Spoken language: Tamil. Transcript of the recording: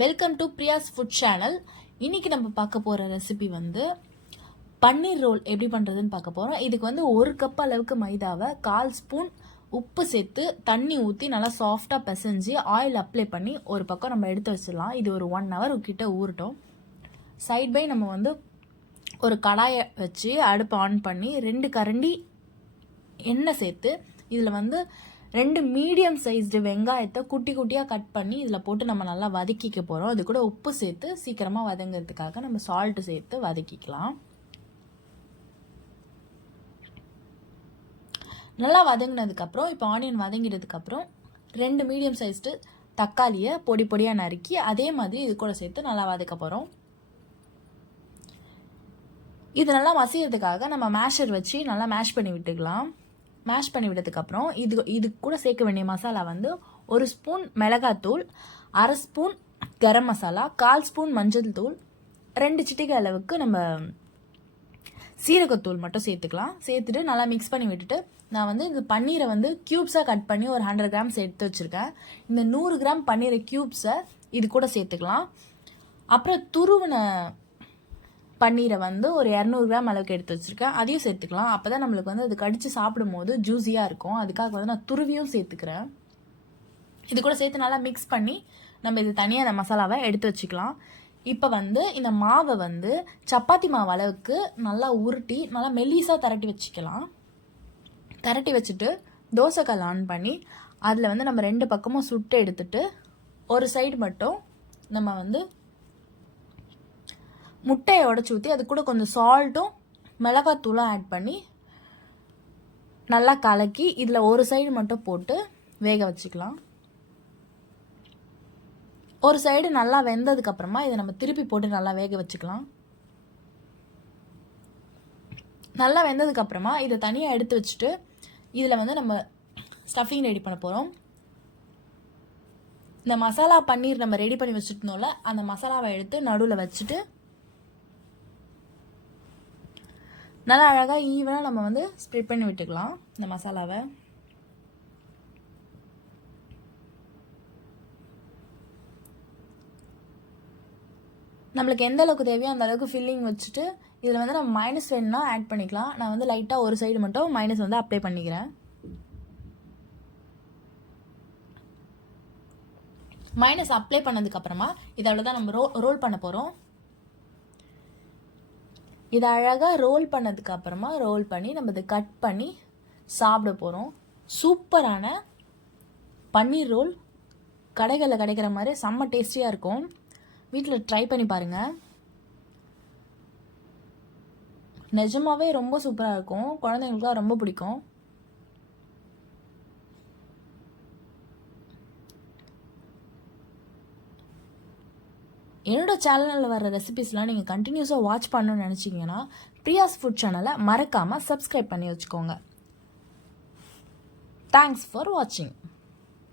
Welcome to Priya's food channel. இன்னைக்கு நம்ம பார்க்க போகிற ரெசிபி வந்து பன்னீர் ரோல் எப்படி பண்ணுறதுன்னு பார்க்க போகிறோம். இதுக்கு வந்து 1 கப் அளவுக்கு மைதாவை 1/4 ஸ்பூன் உப்பு சேர்த்து தண்ணி ஊற்றி நல்லா சாஃப்டாக பிசைஞ்சு ஆயில் அப்ளை பண்ணி ஒரு பக்கம் நம்ம எடுத்து வச்சிடலாம். இது ஒரு 1 hour கிட்ட ஊறட்டும். சைட் பை நம்ம வந்து ஒரு கடாயை வச்சு அடுப்பு ஆன் பண்ணி 2 கரண்டி எண்ணெய் சேர்த்து இதில் வந்து 2 மீடியம் சைஸ்டு வெங்காயத்தை குட்டி குட்டியாக கட் பண்ணி இதில் போட்டு நம்ம நல்லா வதக்கிக்க போகிறோம். அது கூட உப்பு சேர்த்து சீக்கிரமாக வதங்கிறதுக்காக நம்ம சால்ட்டு சேர்த்து வதக்கிக்கலாம். நல்லா வதங்கினதுக்கப்புறம் இப்போ ஆனியன் வதங்கினதுக்கப்புறம் 2 மீடியம் சைஸ்டு தக்காளியை பொடி பொடியாக நறுக்கி அதே மாதிரி இது கூட சேர்த்து நல்லா வதக்க போகிறோம். இது நல்லா மசியறதுக்காக நம்ம மேஷர் வச்சு நல்லா மேஷ் பண்ணி விட்டுக்கலாம். மேஷ் பண்ணி விட்டதுக்கப்புறம் இது கூட சேர்க்க வேண்டிய மசாலா வந்து 1 ஸ்பூன் மிளகாத்தூள், 1/2 ஸ்பூன் கரம் மசாலா, 1/4 ஸ்பூன் மஞ்சள் தூள், 2 சிட்டிகை அளவுக்கு நம்ம சீரகத்தூள் மட்டும் சேர்த்துக்கலாம். சேர்த்துட்டு நல்லா மிக்ஸ் பண்ணி விட்டுட்டு நான் வந்து இந்த பன்னீரை வந்து க்யூப்ஸாக கட் பண்ணி ஒரு 100 கிராம்ஸ் எடுத்து வச்சுருக்கேன். இந்த 100 கிராம் பன்னீரை க்யூப்ஸை இது கூட சேர்த்துக்கலாம். அப்புறம் துருவின பன்னீரை வந்து ஒரு 200 கிராம் அளவுக்கு எடுத்து வச்சுருக்கேன், அதையும் சேர்த்துக்கலாம். அப்போ தான் நம்மளுக்கு வந்து அது கடித்து சாப்பிடும் போது ஜூஸியாக இருக்கும். அதுக்காக வந்து நான் துருவியும் சேர்த்துக்கிறேன். இது கூட சேர்த்து நல்லா மிக்ஸ் பண்ணி நம்ம இது தனியாக அந்த மசாலாவை எடுத்து வச்சுக்கலாம். இப்போ வந்து இந்த மாவை வந்து சப்பாத்தி மாவு அளவுக்கு நல்லா உருட்டி நல்லா மெல்லிஸாக திரட்டி வச்சுக்கலாம். திரட்டி வச்சுட்டு தோசைக்கல் ஆன் பண்ணி அதில் வந்து நம்ம 2 பக்கமும் சுட்டு எடுத்துட்டு ஒரு சைடு மட்டும் நம்ம வந்து முட்டையை உடச்சி ஊற்றி அது கூட கொஞ்சம் சால்ட்டும் மிளகாத்தூளும் ஆட் பண்ணி நல்லா கலக்கி இதில் ஒரு சைடு மட்டும் போட்டு வேக வச்சுக்கலாம். ஒரு சைடு நல்லா வெந்ததுக்கப்புறமா இதை நம்ம திருப்பி போட்டு நல்லா வேக வச்சுக்கலாம். நல்லா வெந்ததுக்கப்புறமா இதை தனியாக எடுத்து வச்சுட்டு இதில் வந்து நம்ம ஸ்டஃபிங் ரெடி பண்ண போகிறோம். இந்த மசாலா பன்னீர் நம்ம ரெடி பண்ணி வச்சுருந்தோம்ல, அந்த மசாலாவை எடுத்து நடுவில் வச்சுட்டு நல்லா அழகாக ஈவனாக நம்ம வந்து ஸ்ப்ரெட் பண்ணி விட்டுக்கலாம் இந்த மசாலாவை. நம்மளுக்கு எந்த அளவுக்கு தேவையோ அந்த அளவுக்கு ஃபில்லிங் வச்சுட்டு இதில் வந்து நம்ம மைனஸ் வேணும்னா ஆட் பண்ணிக்கலாம். நான் வந்து லைட்டாக ஒரு சைடு மட்டும் மைனஸ் வந்து அப்ளை பண்ணிக்கிறேன். மைனஸ் அப்ளை பண்ணதுக்கப்புறமா இதோட தான் நம்ம ரோல் பண்ண போகிறோம். இதை அழகாக ரோல் பண்ணதுக்கப்புறமா ரோல் பண்ணி நம்ம இதை கட் பண்ணி சாப்பிட போகிறோம். சூப்பரான பன்னீர் ரோல் கடைகளில் கிடைக்கிற மாதிரி செம்ம டேஸ்டியாக இருக்கும். வீட்டில் ட்ரை பண்ணி பாருங்கள். நிஜமாவே ரொம்ப சூப்பராக இருக்கும். குழந்தைங்களுக்குலாம் ரொம்ப பிடிக்கும். என்னோட சேனலில் வர ரெசிபிஸ்லாம் நீங்கள் கண்டினியூஸாக வாட்ச் பண்ணணும்னு நினச்சிங்கன்னா பிரியாஸ் ஃபுட் சேனலை மறக்காமல் சப்ஸ்கிரைப் பண்ணி வச்சுக்கோங்க. தேங்க்ஸ் ஃபார் வாட்சிங்.